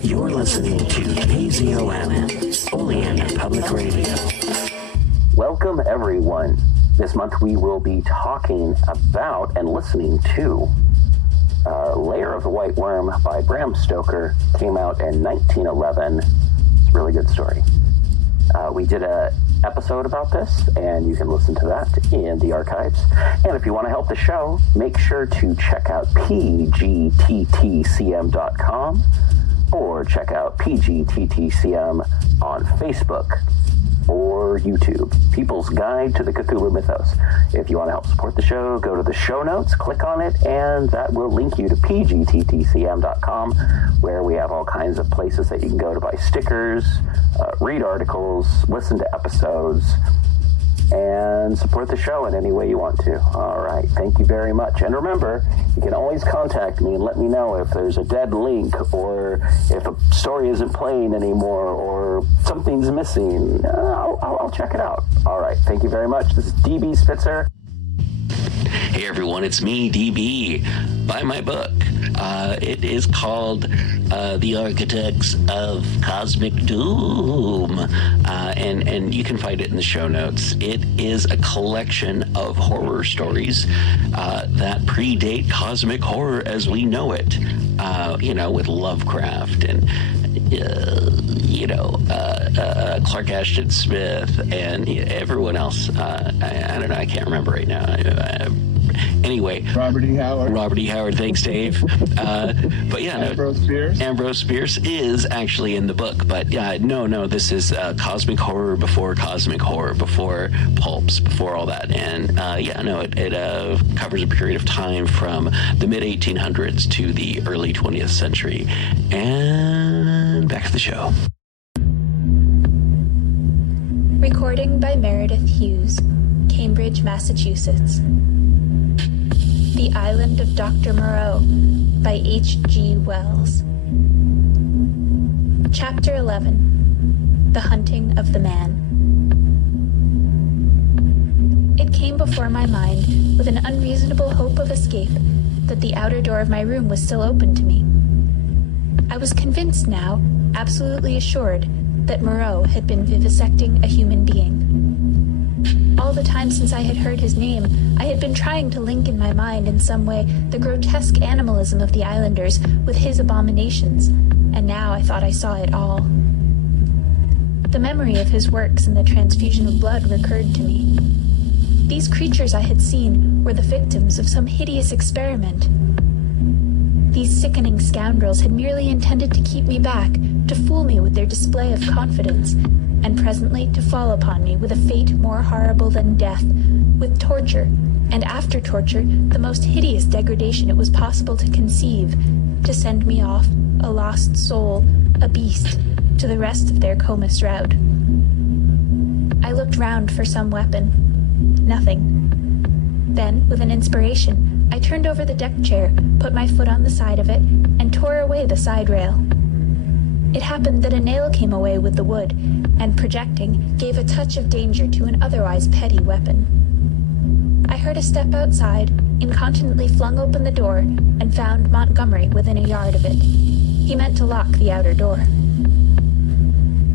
You're listening to KZOM, Oleander Public Radio. Welcome, everyone. This month we will be talking about and listening to Lair of the White Worm by Bram Stoker. Came out in 1911. It's a really good story. We did an episode about this, and you can listen to that in the archives. And if you want to help the show, make sure to check out pgttcm.com or check out PGTTCM on Facebook or YouTube, People's Guide to the Cthulhu Mythos. If you want to help support the show, go to the show notes, click on it, and that will link you to pgttcm.com, where we have all kinds of places that you can go to buy stickers, read articles, listen to episodes, and support the show in any way you want to. All right, thank you very much. And remember, you can always contact me and let me know if there's a dead link or if a story isn't playing anymore or something's missing. I'll check it out. All right, thank you very much. This is DB Spitzer. Hey everyone, it's me, DB. Buy my book. It is called The Architects of Cosmic Doom, and you can find it in the show notes. It is a collection of horror stories that predate cosmic horror as we know it, with Lovecraft and Clark Ashton Smith and everyone else. I don't know, I can't remember right now. Anyway, Robert E. Howard. Thanks, Dave. But yeah, Ambrose Bierce is actually in the book. But no, this is cosmic horror, before pulps, before all that. And it covers a period of time from the mid 1800s to the early 20th century. And back to the show. Recording by Meredith Hughes, Cambridge, Massachusetts. The Island of Doctor Moreau by H.G. Wells. Chapter 11. The Hunting of the Man. It came before my mind with an unreasonable hope of escape that the outer door of my room was still open to me. I was convinced now, absolutely assured, that Moreau had been vivisecting a human being. All the time since I had heard his name, I had been trying to link in my mind in some way the grotesque animalism of the islanders with his abominations, and now I thought I saw it all. The memory of his works and the transfusion of blood recurred to me. These creatures I had seen were the victims of some hideous experiment. These sickening scoundrels had merely intended to keep me back, to fool me with their display of confidence, and presently to fall upon me with a fate more horrible than death, with torture, and after torture, the most hideous degradation it was possible to conceive, to send me off, a lost soul, a beast, to the rest of their comus rout. I looked round for some weapon. Nothing. Then, with an inspiration, I turned over the deck chair, put my foot on the side of it, and tore away the side rail. It happened that a nail came away with the wood, and projecting, gave a touch of danger to an otherwise petty weapon. I heard a step outside, incontinently flung open the door, and found Montgomery within a yard of it. He meant to lock the outer door.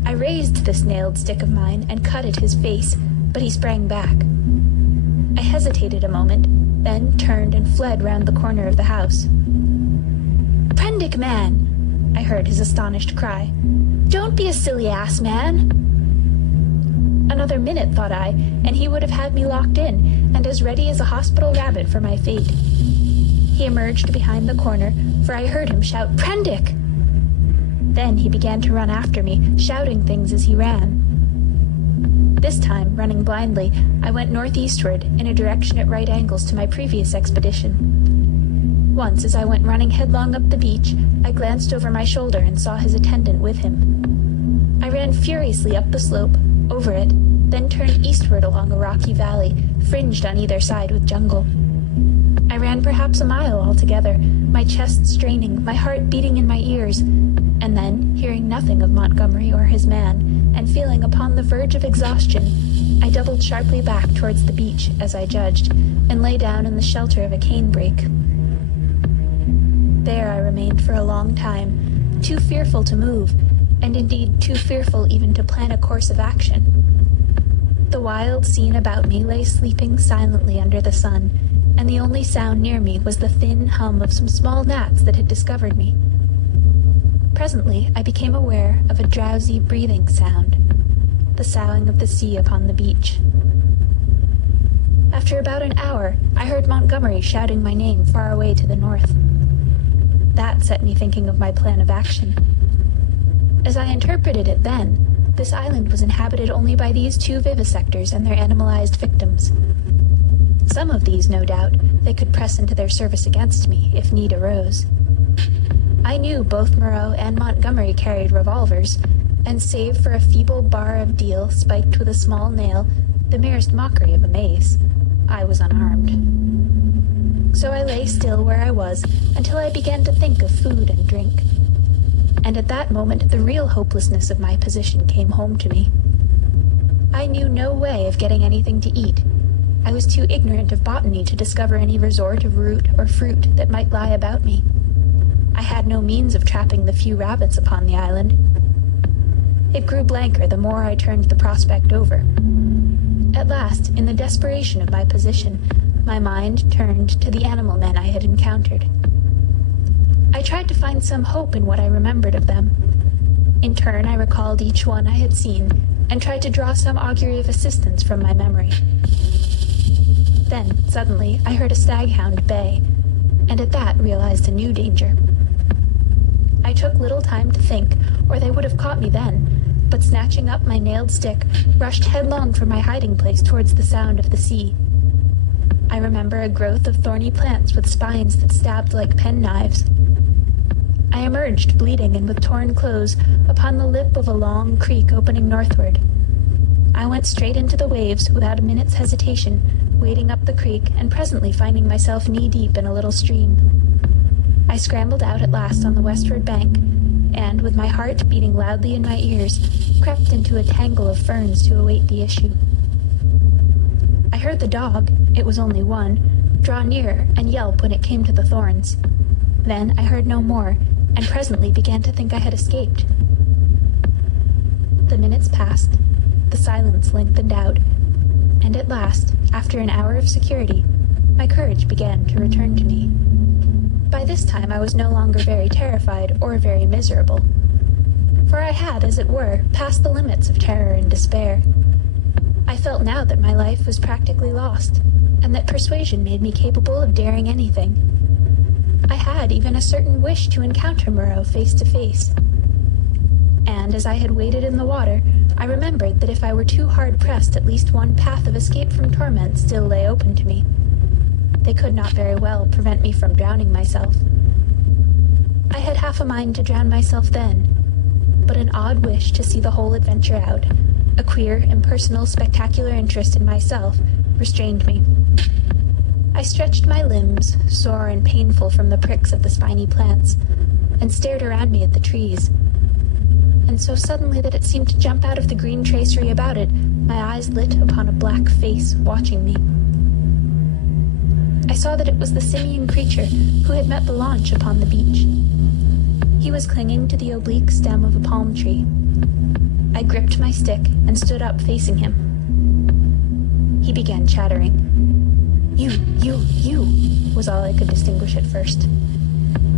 I raised this nailed stick of mine and cut at his face, but he sprang back. I hesitated a moment, then turned and fled round the corner of the house. "Prendick, man!" I heard his astonished cry. "Don't be a silly ass, man!" Another minute, thought I, and he would have had me locked in, and as ready as a hospital rabbit for my fate. He emerged behind the corner, for I heard him shout, "Prendick!" Then he began to run after me, shouting things as he ran. This time, running blindly, I went northeastward, in a direction at right angles to my previous expedition. Once, as I went running headlong up the beach, I glanced over my shoulder and saw his attendant with him. I ran furiously up the slope, over it, then turned eastward along a rocky valley, fringed on either side with jungle. I ran perhaps a mile altogether, my chest straining, my heart beating in my ears, and then, hearing nothing of Montgomery or his man, and feeling upon the verge of exhaustion, I doubled sharply back towards the beach, as I judged, and lay down in the shelter of a canebrake. There I remained for a long time, too fearful to move, and indeed too fearful even to plan a course of action. The wild scene about me lay sleeping silently under the sun, and the only sound near me was the thin hum of some small gnats that had discovered me. Presently I became aware of a drowsy breathing sound, the soughing of the sea upon the beach. After about an hour, I heard Montgomery shouting my name far away to the north. That set me thinking of my plan of action. As I interpreted it then, this island was inhabited only by these two vivisectors and their animalized victims. Some of these, no doubt, they could press into their service against me, if need arose. I knew both Moreau and Montgomery carried revolvers, and save for a feeble bar of deal spiked with a small nail, the merest mockery of a mace, I was unarmed. So I lay still where I was until I began to think of food and drink. And at that moment the real hopelessness of my position came home to me. I knew no way of getting anything to eat. I was too ignorant of botany to discover any resort of root or fruit that might lie about me. I had no means of trapping the few rabbits upon the island. It grew blanker the more I turned the prospect over. At last, in the desperation of my position, my mind turned to the animal men I had encountered. I tried to find some hope in what I remembered of them. In turn, I recalled each one I had seen, and tried to draw some augury of assistance from my memory. Then, suddenly, I heard a staghound bay, and at that realized a new danger. I took little time to think, or they would have caught me then, but snatching up my nailed stick, rushed headlong from my hiding place towards the sound of the sea. I remember a growth of thorny plants with spines that stabbed like penknives. I emerged, bleeding and with torn clothes, upon the lip of a long creek opening northward. I went straight into the waves without a minute's hesitation, wading up the creek and presently finding myself knee-deep in a little stream. I scrambled out at last on the westward bank, and, with my heart beating loudly in my ears, crept into a tangle of ferns to await the issue. I heard the dog, it was only one, draw nearer and yelp when it came to the thorns. Then I heard no more, and presently began to think I had escaped. The minutes passed, the silence lengthened out, and at last, after an hour of security, my courage began to return to me. By this time I was no longer very terrified or very miserable, for I had, as it were, passed the limits of terror and despair. I felt now that my life was practically lost, and that persuasion made me capable of daring anything. I had even a certain wish to encounter Moreau face to face. And as I had waded in the water, I remembered that if I were too hard pressed, at least one path of escape from torment still lay open to me. They could not very well prevent me from drowning myself. I had half a mind to drown myself then, but an odd wish to see the whole adventure out, a queer, impersonal, spectacular interest in myself, restrained me. I stretched my limbs, sore and painful from the pricks of the spiny plants, and stared around me at the trees. And so suddenly that it seemed to jump out of the green tracery about it, my eyes lit upon a black face watching me. I saw that it was the simian creature who had met the launch upon the beach. He was clinging to the oblique stem of a palm tree. I gripped my stick and stood up facing him. He began chattering. You, was all I could distinguish at first.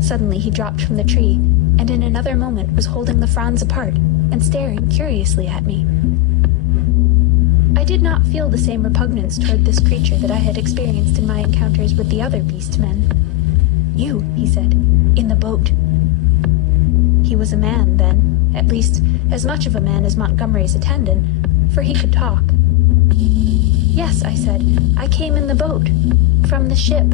Suddenly he dropped from the tree, and in another moment was holding the fronds apart and staring curiously at me. I did not feel the same repugnance toward this creature that I had experienced in my encounters with the other beast men. You, he said, in the boat. He was a man, then, at least as much of a man as Montgomery's attendant, for he could talk. Yes, I said, I came in the boat, from the ship.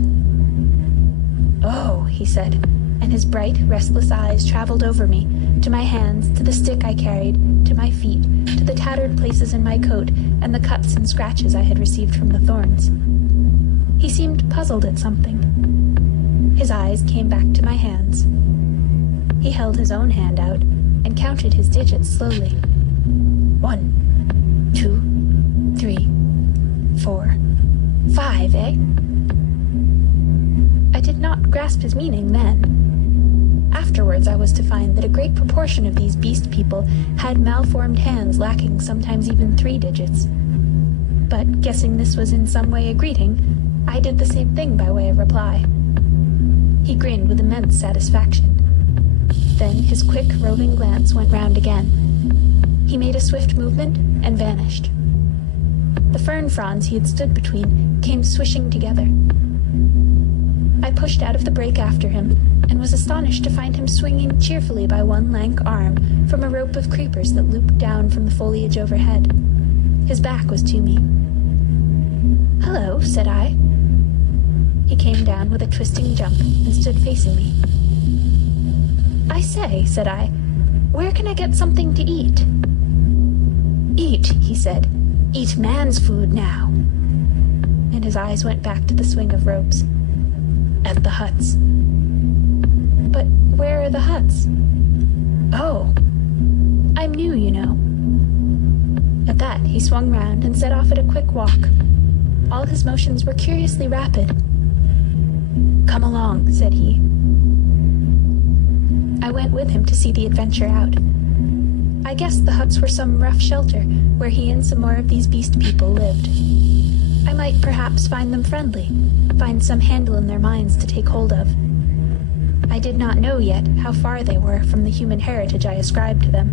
Oh, he said, and his bright, restless eyes traveled over me, to my hands, to the stick I carried, to my feet, to the tattered places in my coat, and the cuts and scratches I had received from the thorns. He seemed puzzled at something. His eyes came back to my hands. He held his own hand out, and counted his digits slowly. 1, 2, 3, 4, 5, eh? I did not grasp his meaning then. Afterwards, I was to find that a great proportion of these beast people had malformed hands lacking sometimes even 3 digits. But guessing this was in some way a greeting, I did the same thing by way of reply. He grinned with immense satisfaction. Then his quick, roving glance went round again. He made a swift movement and vanished. The fern fronds he had stood between came swishing together. I pushed out of the break after him, and was astonished to find him swinging cheerfully by one lank arm from a rope of creepers that looped down from the foliage overhead. His back was to me. "Hello," said I. He came down with a twisting jump and stood facing me. "I say," said I, "where can I get something to eat?" "Eat," he said. "Eat man's food now." And his eyes went back to the swing of ropes. "At the huts." "But where are the huts?" "Oh, I'm new, you know." At that, he swung round and set off at a quick walk. All his motions were curiously rapid. "Come along," said he. I went with him to see the adventure out. I guessed the huts were some rough shelter where he and some more of these beast people lived. I might perhaps find them friendly, find some handle in their minds to take hold of. I did not know yet how far they were from the human heritage I ascribed to them.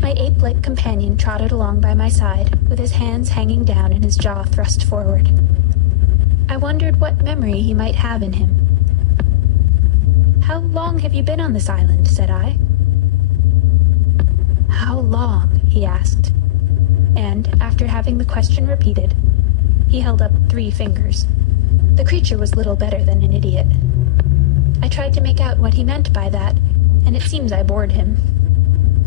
My ape-like companion trotted along by my side, with his hands hanging down and his jaw thrust forward. I wondered what memory he might have in him. "How long have you been on this island?" said I. "How long?" he asked, and, after having the question repeated, he held up 3 fingers. The creature was little better than an idiot. I tried to make out what he meant by that, and it seems I bored him.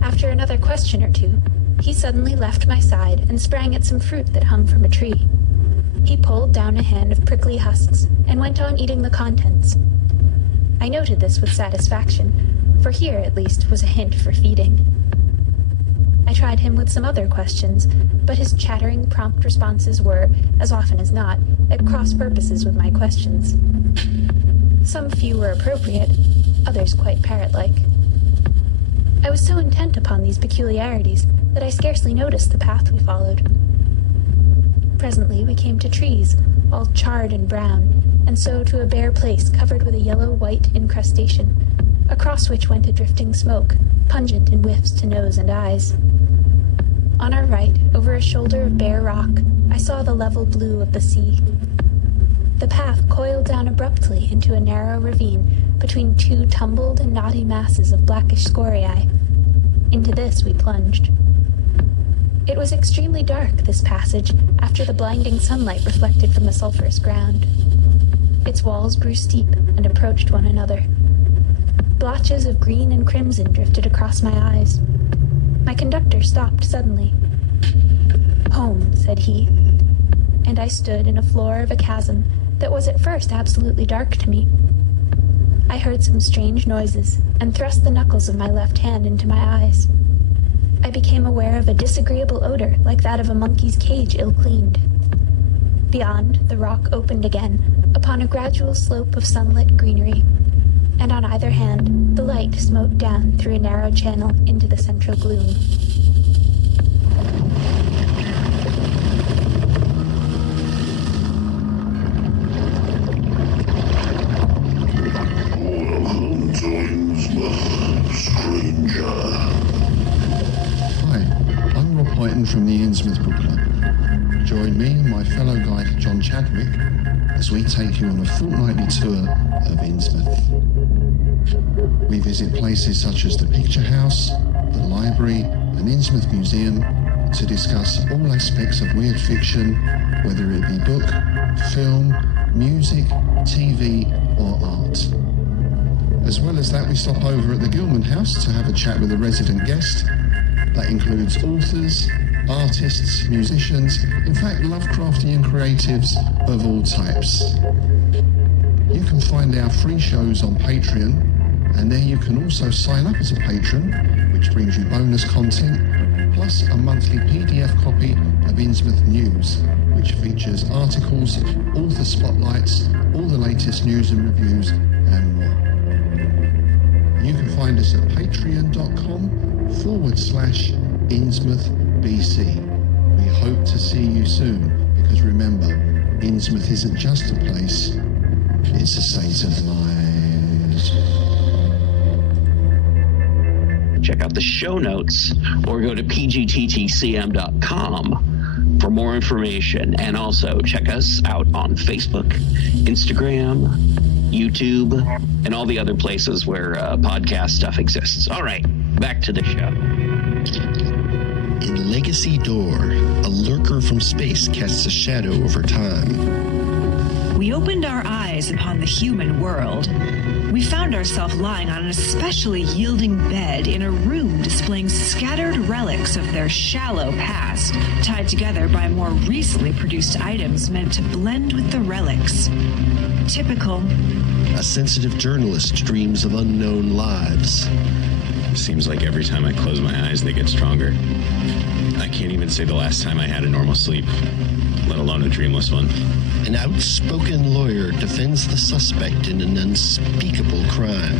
After another question or 2, he suddenly left my side and sprang at some fruit that hung from a tree. He pulled down a hand of prickly husks and went on eating the contents. I noted this with satisfaction, for here, at least, was a hint for feeding. I tried him with some other questions, but his chattering, prompt responses were, as often as not, at cross purposes with my questions. Some few were appropriate, others quite parrot-like. I was so intent upon these peculiarities that I scarcely noticed the path we followed. Presently we came to trees, all charred and brown, and so to a bare place covered with a yellow-white incrustation, across which went a drifting smoke, pungent in whiffs to nose and eyes. On our right, over a shoulder of bare rock, I saw the level blue of the sea. The path coiled down abruptly into a narrow ravine between 2 tumbled and knotty masses of blackish scoriae. Into this we plunged. It was extremely dark, this passage, after the blinding sunlight reflected from the sulphurous ground. Its walls grew steep and approached one another. Blotches of green and crimson drifted across my eyes. My conductor stopped suddenly. "Home," said he, and I stood in a floor of a chasm that was at first absolutely dark to me. I heard some strange noises and thrust the knuckles of my left hand into my eyes. I became aware of a disagreeable odor like that of a monkey's cage ill-cleaned. Beyond, the rock opened again upon a gradual slope of sunlit greenery, and on either hand the light smote down through a narrow channel into the central gloom. Welcome to Innsmouth, stranger. Hi, I'm Rob Hyton from the Innsmouth Book Club. Join me and my fellow guide John Chadwick as we take you on a fortnightly tour of Innsmouth. We visit places such as the Picture House, the Library and Innsmouth Museum to discuss all aspects of weird fiction, whether it be book, film, music, TV or art. As well as that, we stop over at the Gilman House to have a chat with a resident guest. That includes authors, artists, musicians, in fact Lovecraftian creatives of all types. You can find our free shows on Patreon, and there you can also sign up as a patron, which brings you bonus content, plus a monthly PDF copy of Innsmouth News, which features articles, author spotlights, all the latest news and reviews, and more. You can find us at patreon.com/InnsmouthBC. We hope to see you soon, because remember, Innsmouth isn't just a place, it's a state of mind. Check out the show notes or go to pgttcm.com for more information. And also check us out on Facebook, Instagram, YouTube, and all the other places where podcast stuff exists. All right, back to the show. In Legacy Door, a lurker from space casts a shadow over time. We opened our eyes upon the human world. We found ourselves lying on an especially yielding bed in a room displaying scattered relics of their shallow past, tied together by more recently produced items meant to blend with the relics. Typical. A sensitive journalist dreams of unknown lives. Seems like every time I close my eyes, they get stronger. I can't even say the last time I had a normal sleep, let alone a dreamless one. An outspoken lawyer defends the suspect in an unspeakable crime.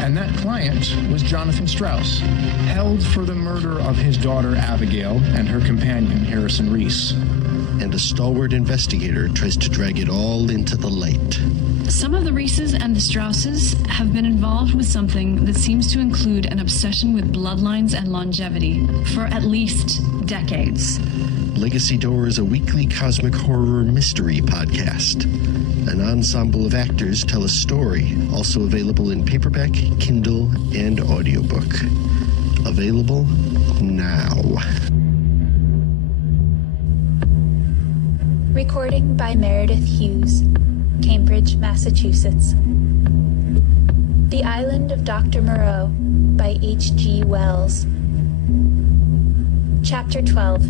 And that client was Jonathan Strauss, held for the murder of his daughter Abigail and her companion Harrison Reese. And a stalwart investigator tries to drag it all into the light. Some of the Reeses and the Strausses have been involved with something that seems to include an obsession with bloodlines and longevity for at least decades. Legacy Door is a weekly cosmic horror mystery podcast. An ensemble of actors tell a story, also available in paperback, Kindle, and audiobook. Available now. Recording by Meredith Hughes, Cambridge, Massachusetts. The Island of Doctor Moreau by H.G. Wells. Chapter 12.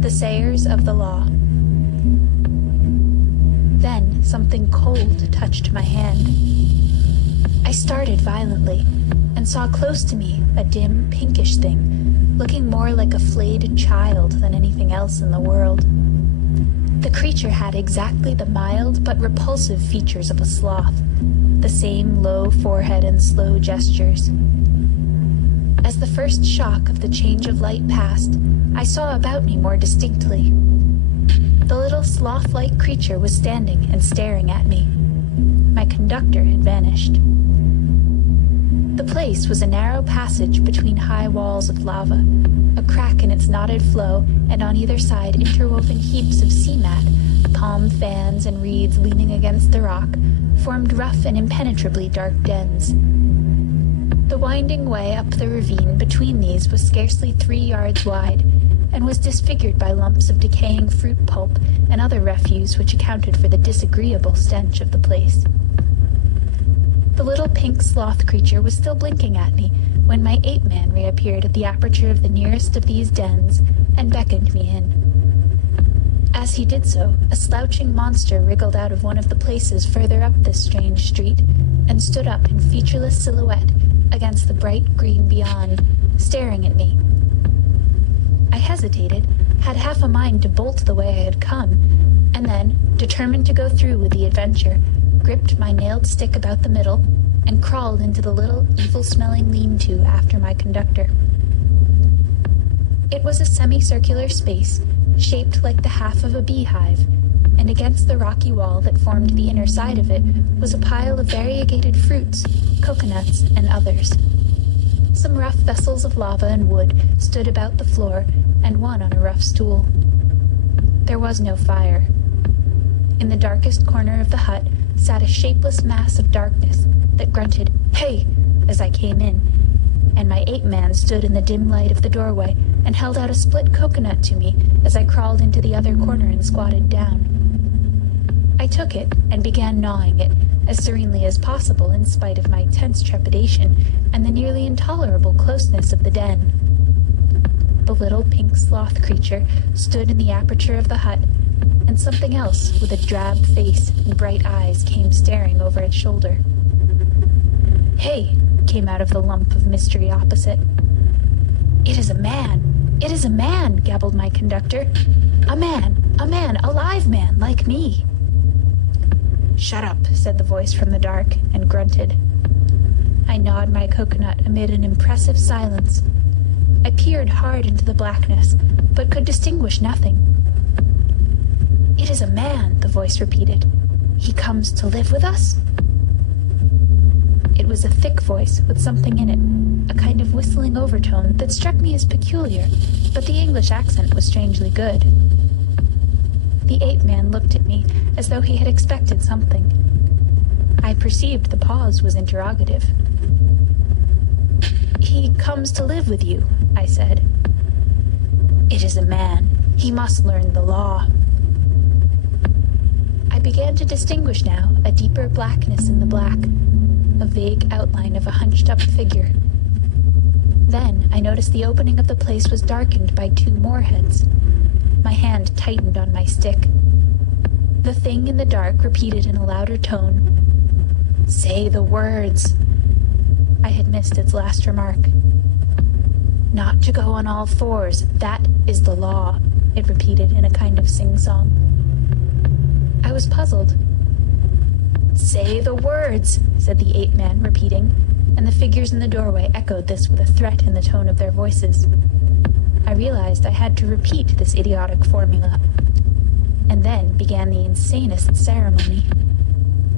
The Sayers of the Law. Then something cold touched my hand. I started violently and saw close to me a dim, pinkish thing, looking more like a flayed child than anything else in the world. The creature had exactly the mild but repulsive features of a sloth, the same low forehead and slow gestures. As the first shock of the change of light passed, I saw about me more distinctly. The little sloth-like creature was standing and staring at me. My conductor had vanished. The place was a narrow passage between high walls of lava, a crack in its knotted flow, and on either side interwoven heaps of sea mat, palm fans and reeds leaning against the rock, formed rough and impenetrably dark dens. The winding way up the ravine between these was scarcely 3 yards wide, and was disfigured by lumps of decaying fruit pulp and other refuse which accounted for the disagreeable stench of the place. The little pink sloth creature was still blinking at me when my ape-man reappeared at the aperture of the nearest of these dens and beckoned me in. As he did so, a slouching monster wriggled out of one of the places further up this strange street and stood up in featureless silhouette against the bright green beyond, staring at me. I hesitated, had half a mind to bolt the way I had come, and then, determined to go through with the adventure, gripped my nailed stick about the middle and crawled into the little evil-smelling lean-to after my conductor. It was a semicircular space, shaped like the half of a beehive, and against the rocky wall that formed the inner side of it was a pile of variegated fruits, coconuts, and others. Some rough vessels of lava and wood stood about the floor, and one on a rough stool. There was no fire. In the darkest corner of the hut sat a shapeless mass of darkness that grunted, "Hey!" as I came in, and my ape-man stood in the dim light of the doorway and held out a split coconut to me as I crawled into the other corner and squatted down. I took it and began gnawing it, as serenely as possible in spite of my tense trepidation and the nearly intolerable closeness of the den. The little pink sloth creature stood in the aperture of the hut, and something else with a drab face and bright eyes came staring over its shoulder. "Hey!" came out of the lump of mystery opposite. "It is a man! It is a man!" gabbled my conductor. A man, a live man, like me." "Shut up," said the voice from the dark, and grunted. I gnawed my coconut amid an impressive silence. I peered hard into the blackness, but could distinguish nothing. "It is a man," the voice repeated. "He comes to live with us?" It was a thick voice with something in it, a kind of whistling overtone that struck me as peculiar, but the English accent was strangely good. The ape-man looked at me as though he had expected something. I perceived the pause was interrogative. "He comes to live with you," I said. "It is a man. He must learn the law." I began to distinguish now a deeper blackness in the black, a vague outline of a hunched-up figure. Then I noticed the opening of the place was darkened by 2 more heads. My hand tightened on my stick. The thing in the dark repeated in a louder tone, "Say the words." I had missed its last remark. "Not to go on all fours, that is the law," it repeated in a kind of sing-song. I was puzzled. "Say the words," said the ape-man, repeating, and the figures in the doorway echoed this with a threat in the tone of their voices. I realized I had to repeat this idiotic formula. And then began the insanest ceremony.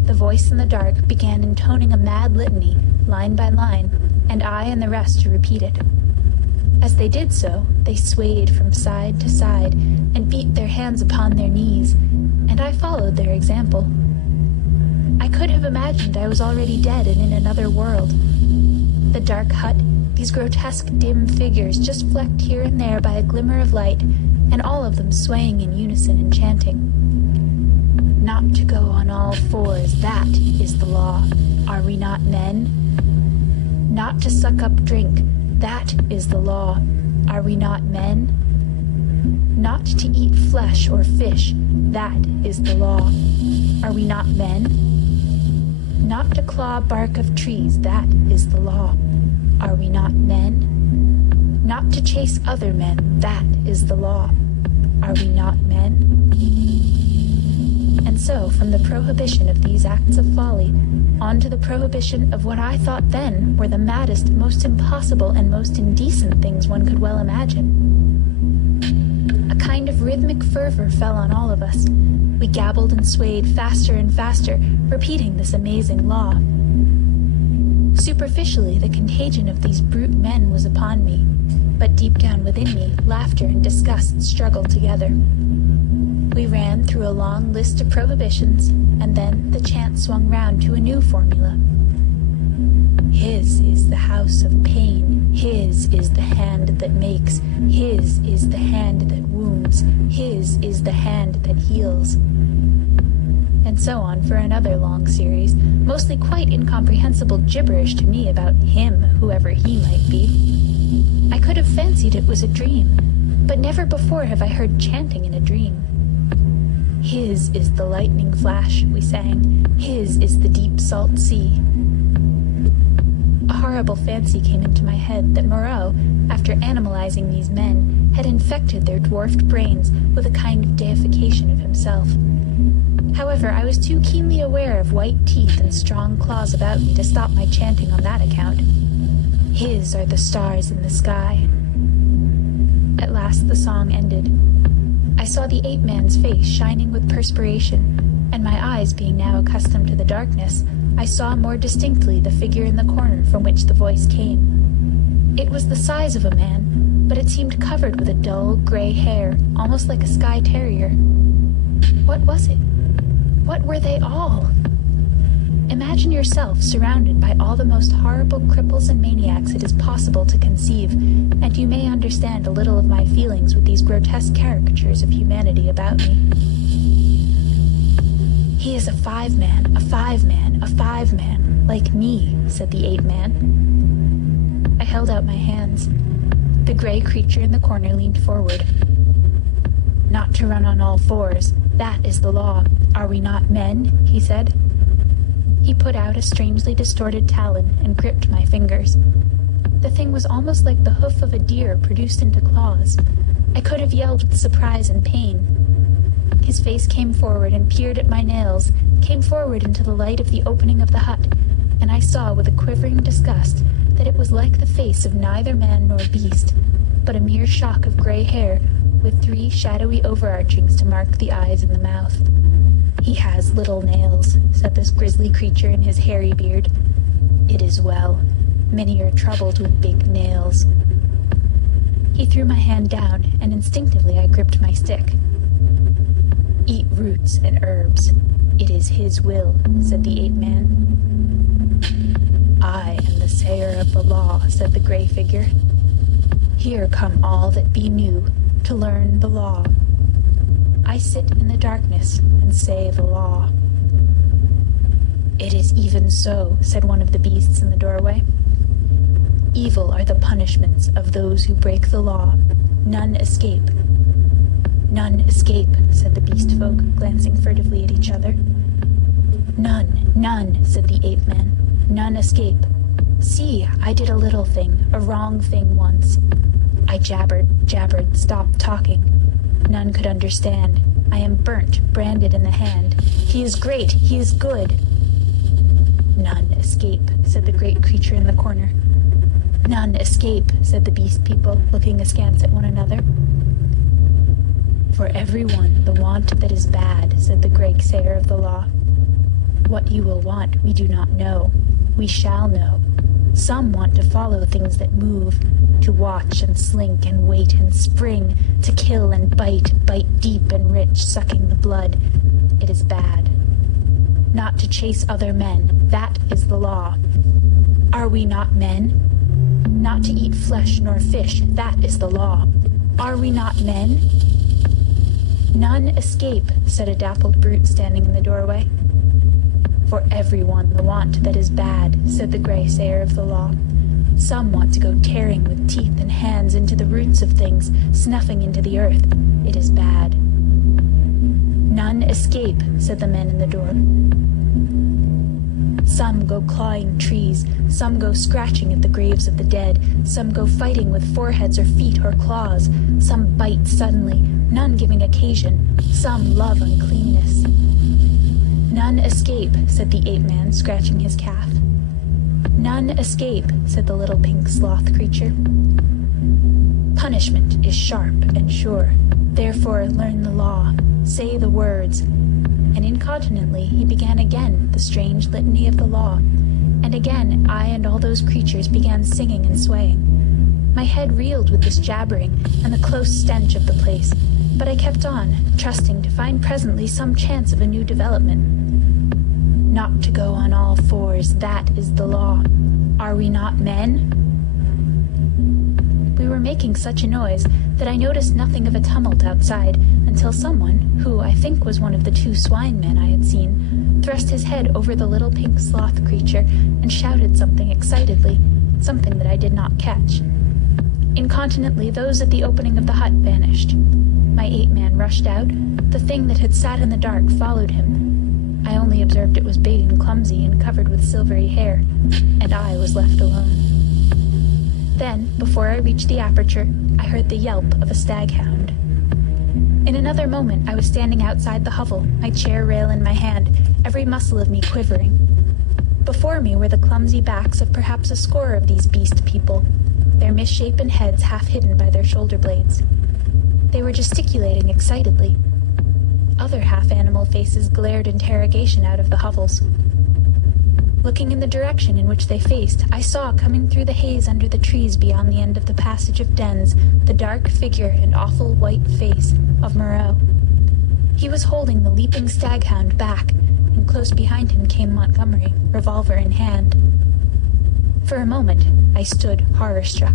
The voice in the dark began intoning a mad litany, line by line, and I and the rest to repeat it. As they did so, they swayed from side to side and beat their hands upon their knees, and I followed their example. I could have imagined I was already dead and in another world. The dark hut, these grotesque dim figures just flecked here and there by a glimmer of light, and all of them swaying in unison and chanting. "Not to go on all fours, that is the law. Are we not men? Not to suck up drink, that is the law. Are we not men? Not to eat flesh or fish, that is the law. Are we not men? Not to claw bark of trees, that is the law. Are we not men? Not to chase other men, that is the law. Are we not men?" And so, from the prohibition of these acts of folly, on to the prohibition of what I thought then were the maddest, most impossible, and most indecent things one could well imagine. A kind of rhythmic fervor fell on all of us. We gabbled and swayed faster and faster, repeating this amazing law. Superficially, the contagion of these brute men was upon me, but deep down within me, laughter and disgust struggled together. We ran through a long list of prohibitions, and then the chant swung round to a new formula. His is the house of pain. His is the hand that makes. His is the hand that wounds. His is the hand that heals. And so on for another long series, mostly quite incomprehensible gibberish to me about him, whoever he might be. I could have fancied it was a dream, but never before have I heard chanting in a dream. His is the lightning flash, we sang. His is the deep salt sea. A horrible fancy came into my head that Moreau, after animalizing these men, had infected their dwarfed brains with a kind of deification of himself. However, I was too keenly aware of white teeth and strong claws about me to stop my chanting on that account. His are the stars in the sky. At last the song ended. I saw the ape-man's face shining with perspiration, and my eyes being now accustomed to the darkness, I saw more distinctly the figure in the corner from which the voice came. It was the size of a man, but it seemed covered with a dull, gray hair, almost like a Skye terrier. What was it? What were they all? Imagine yourself surrounded by all the most horrible cripples and maniacs it is possible to conceive, and you may understand a little of my feelings with these grotesque caricatures of humanity about me. He is a 5-man, a 5-man, a 5-man, like me, said the 8-man. I held out my hands. The gray creature in the corner leaned forward. Not to run on all fours, that is the law. Are we not men? He said. He put out a strangely distorted talon and gripped my fingers. The thing was almost like the hoof of a deer produced into claws. I could have yelled with surprise and pain. His face came forward and peered at my nails, came forward into the light of the opening of the hut, and I saw with a quivering disgust that it was like the face of neither man nor beast, but a mere shock of gray hair with 3 shadowy overarchings to mark the eyes and the mouth. "He has little nails," said this grisly creature in his hairy beard. "It is well. Many are troubled with big nails." He threw my hand down, and instinctively I gripped my stick. "Eat roots and herbs. It is his will," said the ape-man. "I am the sayer of the law," said the gray figure. "Here come all that be new, to learn the law. I sit in the darkness and say the law." "It is even so," said one of the beasts in the doorway. "Evil are the punishments of those who break the law. None escape." "None escape," said the beast folk, glancing furtively at each other. None, said the ape-man. "None escape. See, I did a little thing, a wrong thing once. I jabbered, stopped talking. None could understand. I am burnt, branded in the hand. He is great, he is good." "None escape," said the great creature in the corner. "None escape," said the beast people, looking askance at one another. "For every one the want that is bad," said the great sayer of the law. "What you will want we do not know. We shall know. Some want to follow things that move, to watch and slink and wait and spring, to kill and bite deep and rich, sucking the blood. It is bad. Not to chase other men, that is the law. Are we not men? Not to eat flesh nor fish, that is the law. Are we not men?" "None escape," said a dappled brute standing in the doorway. "For everyone the want that is bad," said the gray sayer of the law. "Some want to go tearing with teeth and hands into the roots of things, snuffing into the earth. It is bad." "None escape," said the men in the door. "Some go clawing trees, some go scratching at the graves of the dead, some go fighting with foreheads or feet or claws, some bite suddenly, none giving occasion, some love uncleanness." "None escape," said the ape-man, scratching his calf. "None escape," said the little pink sloth creature. "Punishment is sharp and sure. Therefore learn the law. Say the words." And incontinently he began again the strange litany of the law. And again I and all those creatures began singing and swaying. My head reeled with this jabbering and the close stench of the place, but I kept on, trusting to find presently some chance of a new development. Not to go on all fours, that is the law. Are we not men? We were making such a noise that I noticed nothing of a tumult outside until someone, who I think was one of the 2 swine men I had seen, thrust his head over the little pink sloth creature and shouted something excitedly, something that I did not catch. Incontinently, those at the opening of the hut vanished. My ape-man rushed out. The thing that had sat in the dark followed him. I only observed it was big and clumsy and covered with silvery hair, and I was left alone. Then, before I reached the aperture, I heard the yelp of a staghound. In another moment I was standing outside the hovel, my chair rail in my hand, every muscle of me quivering. Before me were the clumsy backs of perhaps a score of these beast people, their misshapen heads half hidden by their shoulder blades. They were gesticulating excitedly. Other half-animal faces glared interrogation out of the hovels. Looking in the direction in which they faced, I saw coming through the haze under the trees beyond the end of the passage of dens the dark figure and awful white face of Moreau. He was holding the leaping staghound back, and close behind him came Montgomery, revolver in hand. For a moment, I stood horror-struck.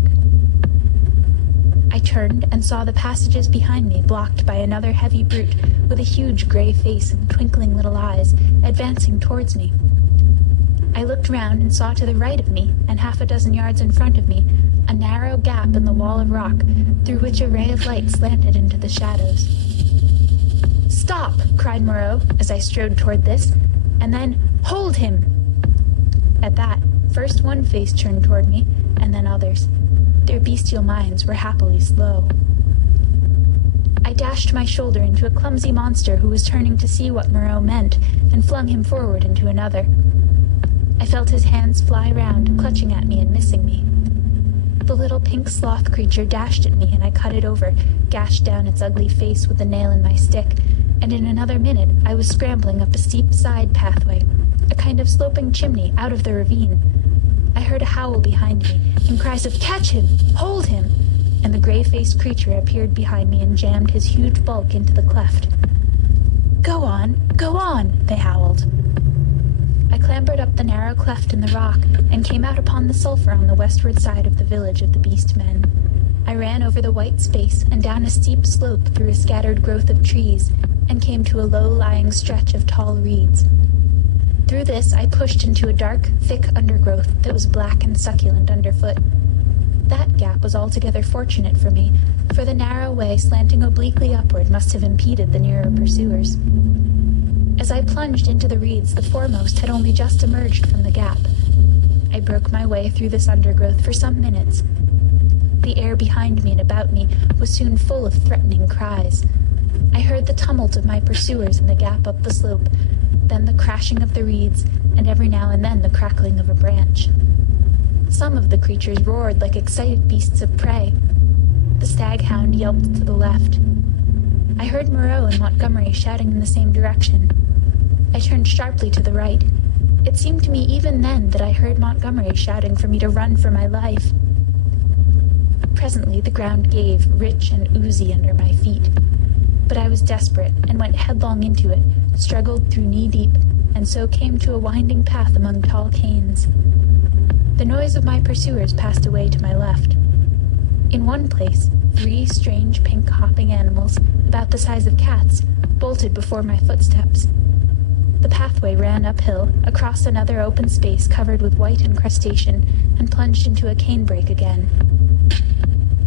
I turned and saw the passages behind me blocked by another heavy brute with a huge gray face and twinkling little eyes, advancing towards me. I looked round and saw to the right of me, and 6 yards in front of me, a narrow gap in the wall of rock, through which a ray of light slanted into the shadows. "Stop!" cried Moreau, as I strode toward this, and then, "Hold him!" At that, first one face turned toward me, and then others. Their bestial minds were happily slow. I dashed my shoulder into a clumsy monster who was turning to see what Moreau meant, and flung him forward into another. I felt his hands fly round, clutching at me and missing me. The little pink sloth creature dashed at me, and I cut it over, gashed down its ugly face with the nail in my stick, and in another minute I was scrambling up a steep side pathway, a kind of sloping chimney out of the ravine. I heard a howl behind me, and cries of, "Catch him! Hold him!" and the gray-faced creature appeared behind me and jammed his huge bulk into the cleft. Go on, they howled. I clambered up the narrow cleft in the rock and came out upon the sulphur on the westward side of the village of the beast men. I ran over the white space and down a steep slope through a scattered growth of trees and came to a low-lying stretch of tall reeds. Through this I pushed into a dark, thick undergrowth that was black and succulent underfoot. That gap was altogether fortunate for me, for the narrow way slanting obliquely upward must have impeded the nearer pursuers. As I plunged into the reeds, the foremost had only just emerged from the gap. I broke my way through this undergrowth for some minutes. The air behind me and about me was soon full of threatening cries. I heard the tumult of my pursuers in the gap up the slope, then the crashing of the reeds, and every now and then the crackling of a branch. Some of the creatures roared like excited beasts of prey. The staghound yelped to the left. I heard Moreau and Montgomery shouting in the same direction. I turned sharply to the right. It seemed to me even then that I heard Montgomery shouting for me to run for my life. Presently the ground gave, rich and oozy under my feet. But I was desperate and went headlong into it, struggled through knee-deep, and so came to a winding path among tall canes. The noise of my pursuers passed away to my left. In one place, 3 strange pink hopping animals, about the size of cats, bolted before my footsteps. The pathway ran uphill, across another open space covered with white incrustation, and plunged into a canebrake again.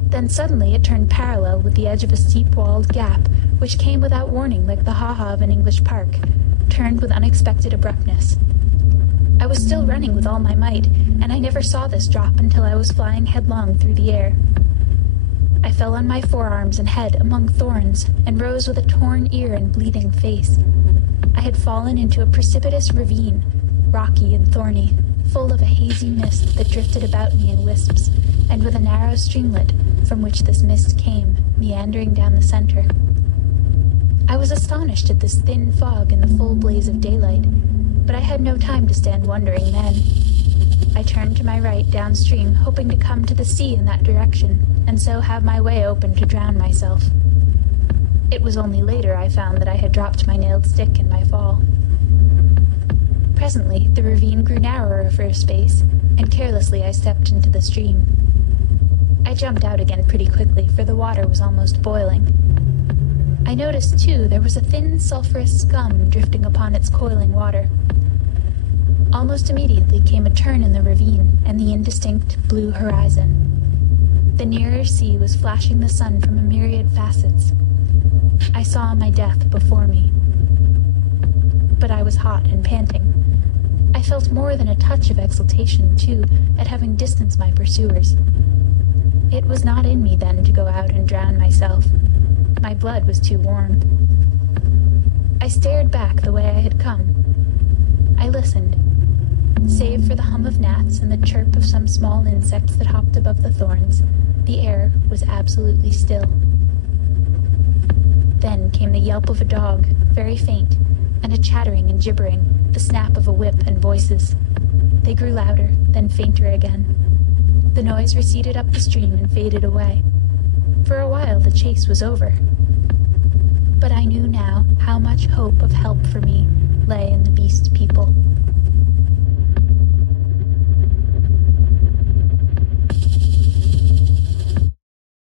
Then suddenly it turned parallel with the edge of a steep-walled gap, which came without warning like the ha-ha of an English park, turned with unexpected abruptness. I was still running with all my might, and I never saw this drop until I was flying headlong through the air. I fell on my forearms and head among thorns, and rose with a torn ear and bleeding face. I had fallen into a precipitous ravine, rocky and thorny, full of a hazy mist that drifted about me in wisps, and with a narrow streamlet, from which this mist came, meandering down the center. I was astonished at this thin fog in the full blaze of daylight, but I had no time to stand wondering then. I turned to my right downstream, hoping to come to the sea in that direction, and so have my way open to drown myself. It was only later I found that I had dropped my nailed stick in my fall. Presently, the ravine grew narrower for a space, and carelessly I stepped into the stream. I jumped out again pretty quickly, for the water was almost boiling. I noticed, too, there was a thin, sulphurous scum drifting upon its coiling water. Almost immediately came a turn in the ravine and the indistinct blue horizon. The nearer sea was flashing the sun from a myriad facets. I saw my death before me. But I was hot and panting. I felt more than a touch of exultation, too, at having distanced my pursuers. It was not in me then to go out and drown myself. My blood was too warm. I stared back the way I had come. I listened. Save for the hum of gnats and the chirp of some small insects that hopped above the thorns, the air was absolutely still. Then came the yelp of a dog, very faint, and a chattering and gibbering, the snap of a whip and voices. They grew louder, then fainter again. The noise receded up the stream and faded away. For a while the chase was over. But I knew now how much hope of help for me lay in the beast people.